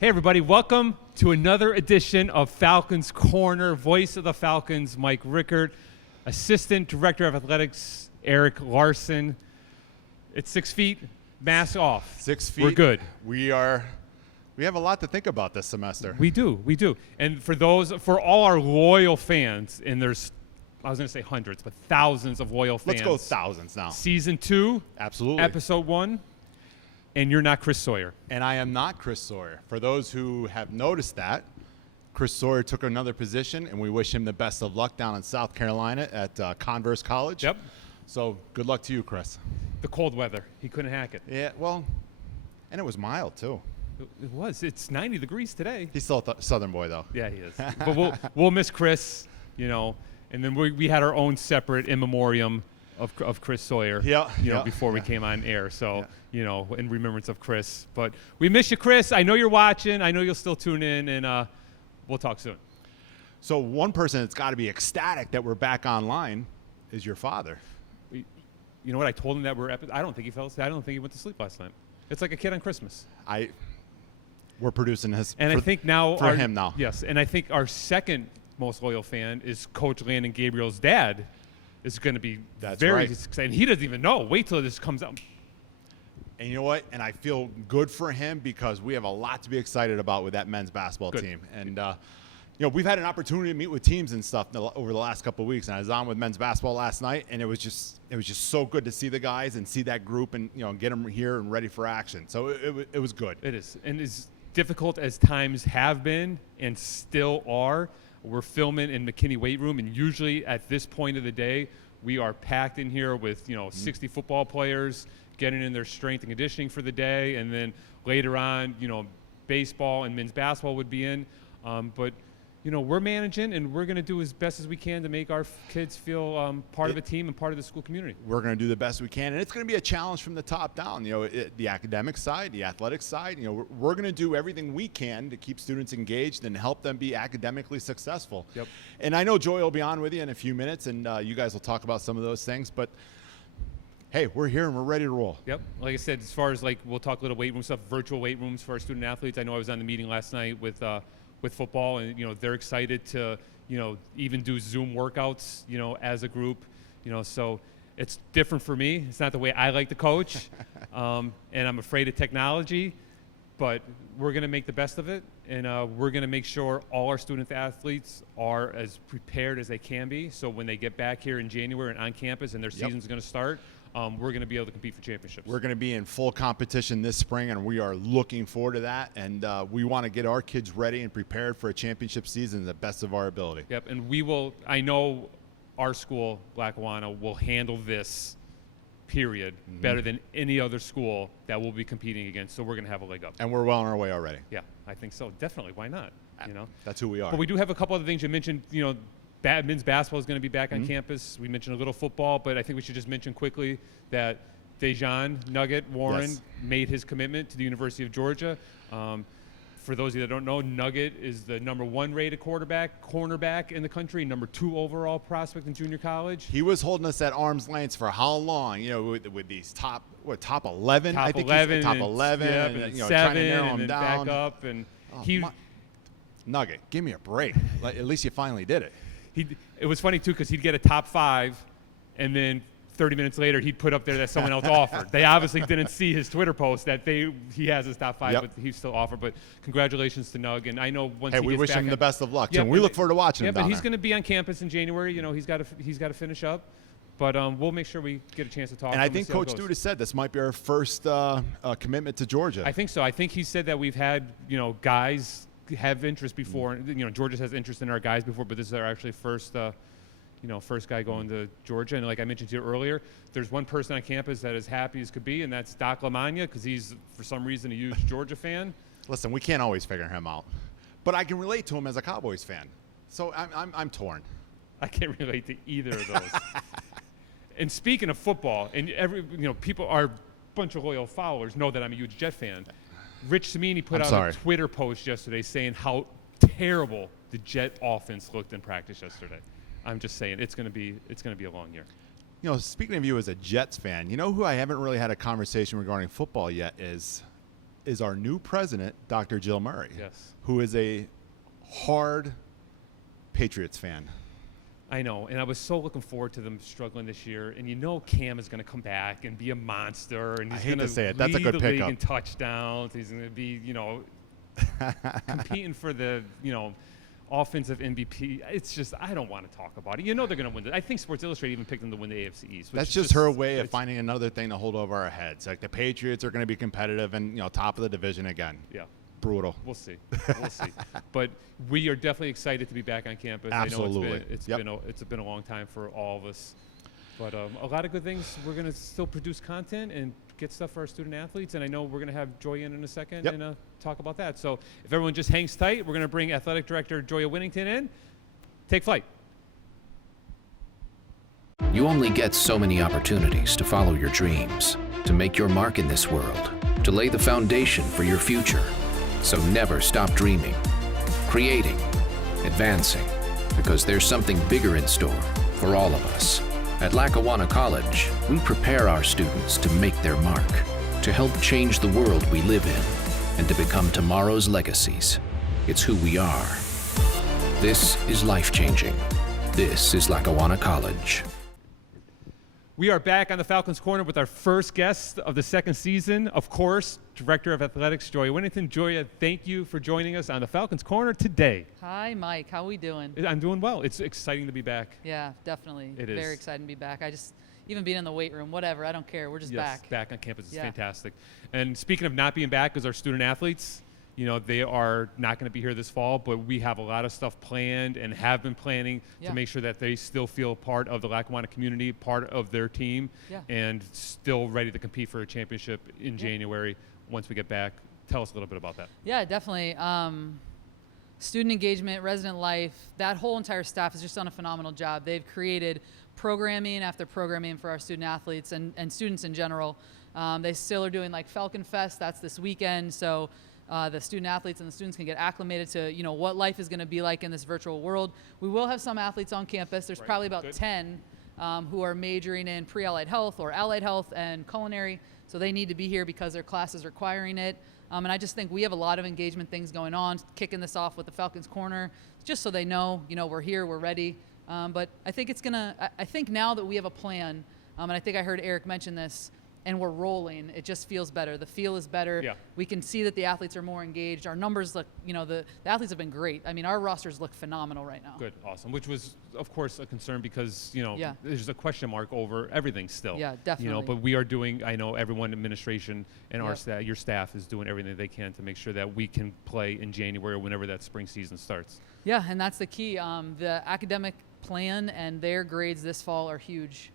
Hey, everybody. Welcome to another edition of Falcons Corner. Voice of the Falcons, Mike Rickert. Assistant Director of Athletics, Eric Larson. It's 6 feet, mask off. 6 feet. We're good. We have a lot to think about this semester. We do. And for all our loyal fans, and there's, I was going to say hundreds, but thousands of loyal fans. Let's go thousands now. Season 2. Absolutely. Episode 1. And you're not Chris Sawyer. And I am not Chris Sawyer. For those who have noticed that, Chris Sawyer took another position, and we wish him the best of luck down in South Carolina at Converse College. Yep. So good luck to you, Chris. The cold weather. He couldn't hack it. Yeah, well, and it was mild, too. It was. It's 90 degrees today. He's still a Southern boy, though. Yeah, he is. But we'll miss Chris, and then we had our own separate in memoriam of Chris Sawyer, before we came on air. So, in remembrance of Chris. But we miss you, Chris. I know you're watching. I know you'll still tune in, and we'll talk soon. So one person that's got to be ecstatic that we're back online is your father. You know what? I told him that I don't think he fell asleep. I don't think he went to sleep last night. It's like a kid on Christmas. We're producing his and I think now for him now. Yes, and I think our second most loyal fan is Coach Landon Gabriel's dad. Is going to be very exciting. He doesn't even know. Wait till this comes out. And you know what? And I feel good for him because we have a lot to be excited about with that men's basketball team. And we've had an opportunity to meet with teams and stuff over the last couple of weeks. And I was on with men's basketball last night, and it was just so good to see the guys and see that group and get them here and ready for action. So it was good. It is, and as difficult as times have been and still are. We're filming in McKinney weight room, and usually at this point of the day, we are packed in here with 60 football players getting in their strength and conditioning for the day, and then later on, baseball and men's basketball would be in. But we're managing, and we're going to do as best as we can to make our kids feel part of a team and part of the school community. We're going to do the best we can, and it's going to be a challenge from the top down. The academic side, the athletic side. We're going to do everything we can to keep students engaged and help them be academically successful. Yep. And I know Joya will be on with you in a few minutes, and you guys will talk about some of those things. But hey, we're here and we're ready to roll. Yep. Like I said, as far as we'll talk a little weight room stuff, virtual weight rooms for our student athletes. I know I was on the meeting last night with football, and they're excited to even do Zoom workouts as a group, so it's different for me. It's not the way I like to coach, and I'm afraid of technology, but we're going to make the best of it, and we're going to make sure all our student athletes are as prepared as they can be, so when they get back here in January and on campus and their season's going to start, we're going to be able to compete for championships. We're going to be in full competition this spring, and we are looking forward to that. And we want to get our kids ready and prepared for a championship season to the best of our ability. Yep, and we will. I know our school, Lackawanna, will handle this period better than any other school that we'll be competing against. So we're going to have a leg up. And we're well on our way already. Yeah, I think so. Definitely. Why not? That's who we are. But we do have a couple other things you mentioned. Men's basketball is going to be back on campus. We mentioned a little football, but I think we should just mention quickly that Dejan Nugget Warren made his commitment to the University of Georgia. For those of you that don't know, Nugget is the #1 rated cornerback in the country, #2 overall prospect in junior college. He was holding us at arm's length for how long? With these top 11? Top I think 11. He's top 11. And 7, trying to narrow him and down. back up. And Nugget, give me a break. At least you finally did it. It was funny, too, because he'd get a top 5, and then 30 minutes later, he'd put up there that someone else offered. They obviously didn't see his Twitter post that he has his top 5, but he's still offered. But congratulations to Nug, and I know once he gets back. We wish him the best of luck, too. We look forward to watching him down but he's there. going to be on campus in January. He's got to finish up. But we'll make sure we get a chance to talk to him. And I think Coach Duda said this might be our first commitment to Georgia. I think so. I think he said that we've had, guys have interest before. Georgia has interest in our guys before, but this is our actually first guy going to Georgia. And like I mentioned to you earlier, there's one person on campus that is happy as could be, and that's Doc LaMagna, because he's, for some reason, a huge Georgia fan. Listen, we can't always figure him out. But I can relate to him as a Cowboys fan. So I'm torn. I can't relate to either of those. And speaking of football, and people, our bunch of loyal followers know that I'm a huge Jet fan. Rich Cimini put out a Twitter post yesterday saying how terrible the Jet offense looked in practice yesterday. I'm just saying it's going to be a long year. Speaking of you as a Jets fan, who I haven't really had a conversation regarding football yet is is our new president, Dr. Jill Murray, Yes. who is a hard Patriots fan. I know, and I was so looking forward to them struggling this year. And Cam is going to come back and be a monster, and he's going to That's a good lead the league pickup in touchdowns. He's going to be, competing for the, offensive MVP. It's just, I don't want to talk about it. They're going to win it. I think Sports Illustrated even picked them to win the AFC East. That's just her way of finding another thing to hold over our heads. Like the Patriots are going to be competitive and top of the division again. Yeah. Brutal. We'll see. But we are definitely excited to be back on campus. Absolutely. I know it's been a long time for all of us. But a lot of good things. We're going to still produce content and get stuff for our student athletes. And I know we're going to have Joya in a second and talk about that. So if everyone just hangs tight, we're going to bring Athletic Director Joya Whittington in. Take flight. You only get so many opportunities to follow your dreams, to make your mark in this world, to lay the foundation for your future. So never stop dreaming, creating, advancing, because there's something bigger in store for all of us. At Lackawanna College, we prepare our students to make their mark, to help change the world we live in, and to become tomorrow's legacies. It's who we are. This is life-changing. This is Lackawanna College. We are back on the Falcons Corner with our first guest of the second season, of course, Director of Athletics, Joya Whittington. Joya, thank you for joining us on the Falcons Corner today. Hi, Mike. How are we doing? I'm doing well. It's exciting to be back. Yeah, definitely. It is. Very excited to be back. Even being in the weight room, whatever, I don't care. We're just back. Back on campus is fantastic. And speaking of not being back, as our student athletes, they are not going to be here this fall, but we have a lot of stuff planned and have been planning to make sure that they still feel part of the Lackawanna community, part of their team, and still ready to compete for a championship in January once we get back. Tell us a little bit about that. Yeah, definitely. Student engagement, resident life, that whole entire staff has just done a phenomenal job. They've created programming after programming for our student athletes and students in general. They still are doing like Falcon Fest. That's this weekend. So the student athletes and the students can get acclimated to what life is going to be like in this virtual world. We will have some athletes on campus. There's probably about 10 who are majoring in pre-allied health or allied health and culinary. So they need to be here because their class is requiring it. And I just think we have a lot of engagement things going on, kicking this off with the Falcons Corner, just so they know, we're here, we're ready. But I think I think now that we have a plan, and I think I heard Eric mention this, and we're rolling, it just feels better. The feel is better. Yeah. We can see that the athletes are more engaged. Our numbers look, the athletes have been great. I mean, our rosters look phenomenal right now. Good, awesome. Which was, of course, a concern because, there's a question mark over everything still. Yeah, definitely. But we are doing, I know everyone, administration and our staff, your staff is doing everything they can to make sure that we can play in January or whenever that spring season starts. Yeah, and that's the key. The academic plan and their grades this fall are huge.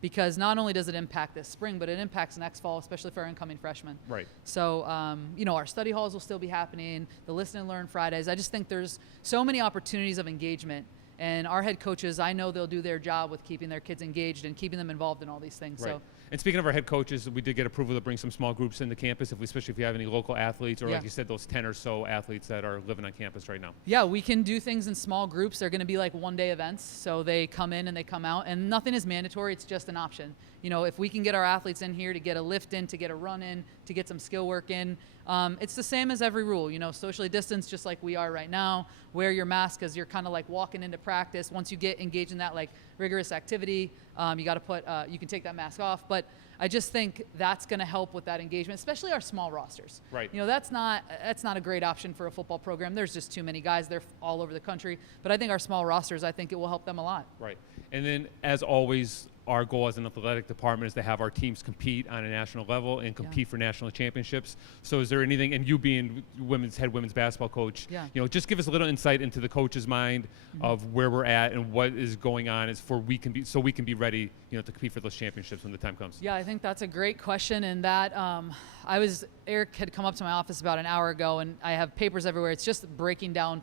Because not only does it impact this spring, but it impacts next fall, especially for our incoming freshmen. Right. So, our study halls will still be happening, the Listen and Learn Fridays. I just think there's so many opportunities of engagement. And our head coaches, I know they'll do their job with keeping their kids engaged and keeping them involved in all these things. Right. So. And speaking of our head coaches, we did get approval to bring some small groups into campus, especially if you have any local athletes or, like you said, those 10 or so athletes that are living on campus right now. Yeah, we can do things in small groups. They're going to be like one-day events, so they come in and they come out, and nothing is mandatory. It's just an option. If we can get our athletes in here to get a lift in, to get a run in, to get some skill work in, it's the same as every rule. Socially distanced just like we are right now. Wear your mask because you're kind of like walking into practice. Once you get engaged in that like rigorous activity, you got to you can take that mask off. But I just think that's going to help with that engagement, especially our small rosters. Right. That's not a great option for a football program. There's just too many guys. They're all over the country. But I think our small rosters, I think it will help them a lot. Right. And then, as always, our goal as an athletic department is to have our teams compete on a national level and compete for national championships. So is there anything, and you being head women's basketball coach, just give us a little insight into the coach's mind of where we're at and what is going on so we can be ready, to compete for those championships when the time comes. Yeah, I think that's a great question. And that Eric had come up to my office about an hour ago, and I have papers everywhere. It's just breaking down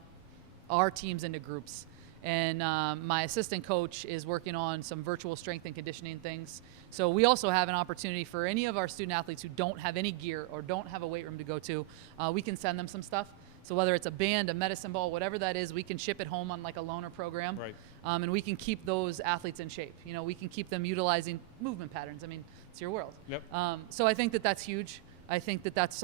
our teams into groups. And my assistant coach is working on some virtual strength and conditioning things. So we also have an opportunity for any of our student athletes who don't have any gear or don't have a weight room to go to, we can send them some stuff. So whether it's a band, a medicine ball, whatever that is, we can ship it home on like a loaner program. Right. And we can keep those athletes in shape. We can keep them utilizing movement patterns. I mean, it's your world. Yep. So I think that that's huge. I think that that's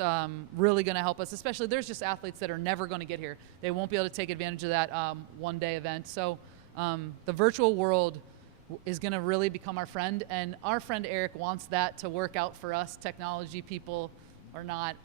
really going to help us, especially there's just athletes that are never going to get here. They won't be able to take advantage of that one-day event. So the virtual world is going to really become our friend, and our friend Eric wants that to work out for us, technology people or not.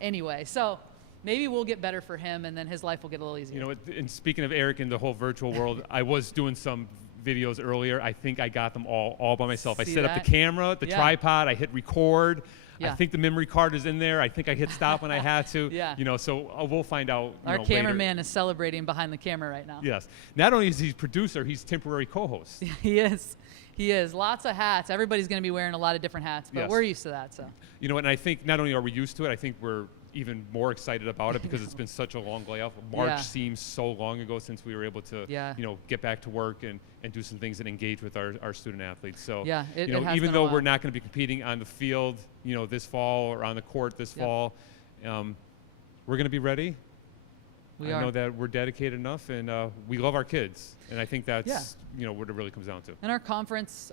Anyway, so maybe we'll get better for him, and then his life will get a little easier. You know, and speaking of Eric and the whole virtual world, I was doing some videos earlier. I think I got them all by myself. I set up the camera, the tripod, I hit record. I think the memory card is in there. I think I hit stop when I had to. Yeah. You know, so we'll find out. Our cameraman is celebrating behind the camera right now. Yes. Not only is he producer, he's temporary co-host. He is. He is. Lots of hats. Everybody's going to be wearing a lot of different hats, but we're used to that. So. You know, and I think not only are we used to it, I think we're even more excited about it because it's been such a long layoff. March seems so long ago since we were able to, you know, get back to work and do some things and engage with our student athletes. So, you know, even though we're not going to be competing on the field, you know, this fall or on the court this fall, we're going to be ready. I know that we're dedicated enough, and we love our kids, and I think that's you know what it really comes down to. And our conference,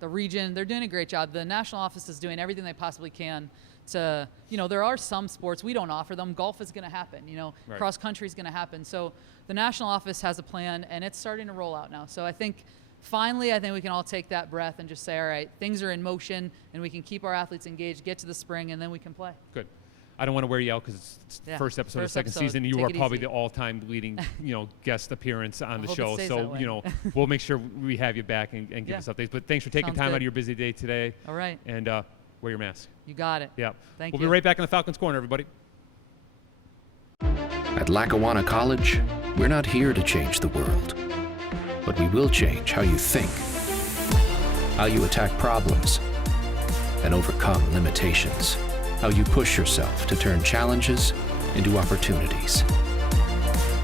the region, they're doing a great job. The national office is doing everything they possibly can to, you know, there are some sports we don't offer them. Golf is going to happen, you know, cross country is going to happen. So the national office has a plan, and it's starting to roll out now. So I think finally, we can all take that breath and just say, all right, things are in motion, and we can keep our athletes engaged, get to the spring, and then we can play. Good. I don't want to wear you out because it's the first episode of the second season. You are probably the all-time leading, you know, guest appearance on the show. So, you know, we'll make sure we have you back and give us updates. But thanks for taking time out of your busy day today. All right. And wear your mask. You got it. Yeah. Thank you. We'll be right back in the Falcons Corner, everybody. At Lackawanna College, we're not here to change the world, but we will change how you think, how you attack problems, and overcome limitations, how you push yourself to turn challenges into opportunities.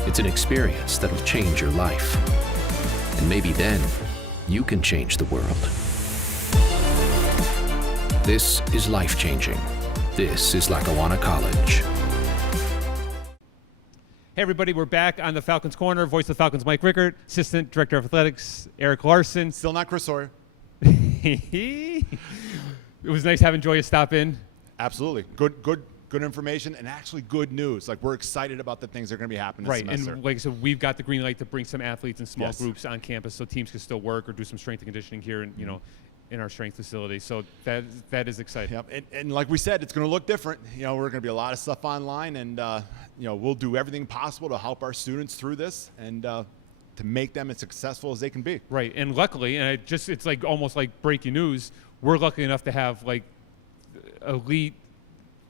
It's an experience that'll change your life, and maybe then you can change the world. This is life-changing. This is Lackawanna College. Hey, everybody, we're back on the Falcons Corner. Voice of the Falcons, Mike Rickert. Assistant Director of Athletics, Eric Larson. Still not Chris Sawyer. It was nice having Joya stop in. Absolutely. Good information and actually good news. Like, we're excited about the things that are going to be happening this semester. And like I said, we've got the green light to bring some athletes in small groups on campus so teams can still work or do some strength and conditioning here and, you know, in our strength facility. So that is exciting. Yep. And like we said, it's going to look different. You know, we're going to be a lot of stuff online, and you know, we'll do everything possible to help our students through this and to make them as successful as they can be. Right. And luckily, and it's like almost like breaking news, we're lucky enough to have like elite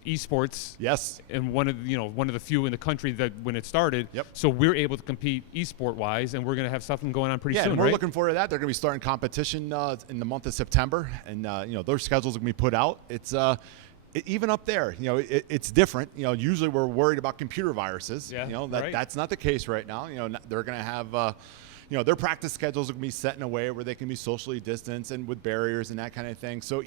esports. Yes. And one of the few in the country that when it started. Yep. So we're able to compete esport wise, and we're going to have something going on pretty soon. Yeah, and we're looking forward to that. They're going to be starting competition in the month of September, and you know, their schedules are going to be put out. It's even up there, you know, it's different. You know, usually we're worried about computer viruses. Yeah, you know, that's not the case right now. You know, they're going to have you know, their practice schedules are going to be set in a way where they can be socially distanced and with barriers and that kind of thing. So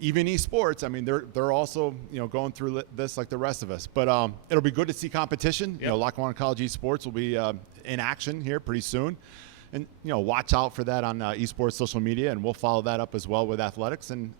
even esports, I mean, they're also, you know, going through this like the rest of us. But it'll be good to see competition. Yep. You know, Lackawanna College esports will be in action here pretty soon. And, you know, watch out for that on esports social media, and we'll follow that up as well with athletics. And,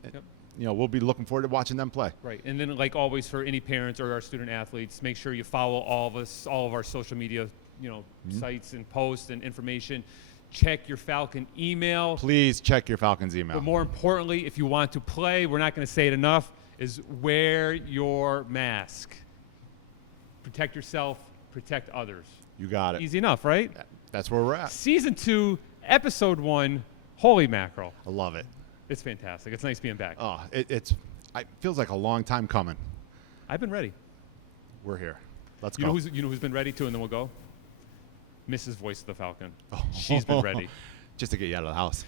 you know, we'll be looking forward to watching them play. Right. And then, like always, for any parents or our student athletes, make sure you follow all of our social media, you know, sites and posts and information. Check your Falcon email. Please check your Falcons email. But more importantly, if you want to play, we're not going to say it enough, is wear your mask. Protect yourself, protect others. You got it. Easy enough, right? That's where we're at. Season 2, Episode 1, Holy Mackerel. I love it. It's fantastic. It's nice being back. Oh, it feels like a long time coming. I've been ready. We're here. Let's go. You know who's been ready too, and then we'll go? Mrs. Voice of the Falcon. She's been ready. Just to get you out of the house.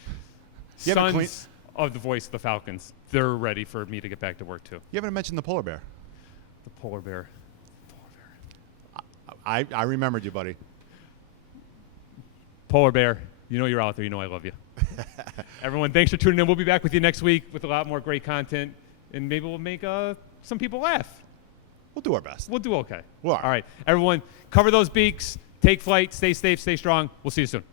Sons of the Voice of the Falcons. They're ready for me to get back to work too. You haven't mentioned the polar bear. The polar bear. I remembered you, buddy. Polar bear, you know you're out there. You know I love you. Everyone, thanks for tuning in. We'll be back with you next week with a lot more great content, and maybe we'll make some people laugh. We'll do our best. We'll do okay. All right. Everyone, cover those beaks. Take flight. Stay safe. Stay strong. We'll see you soon.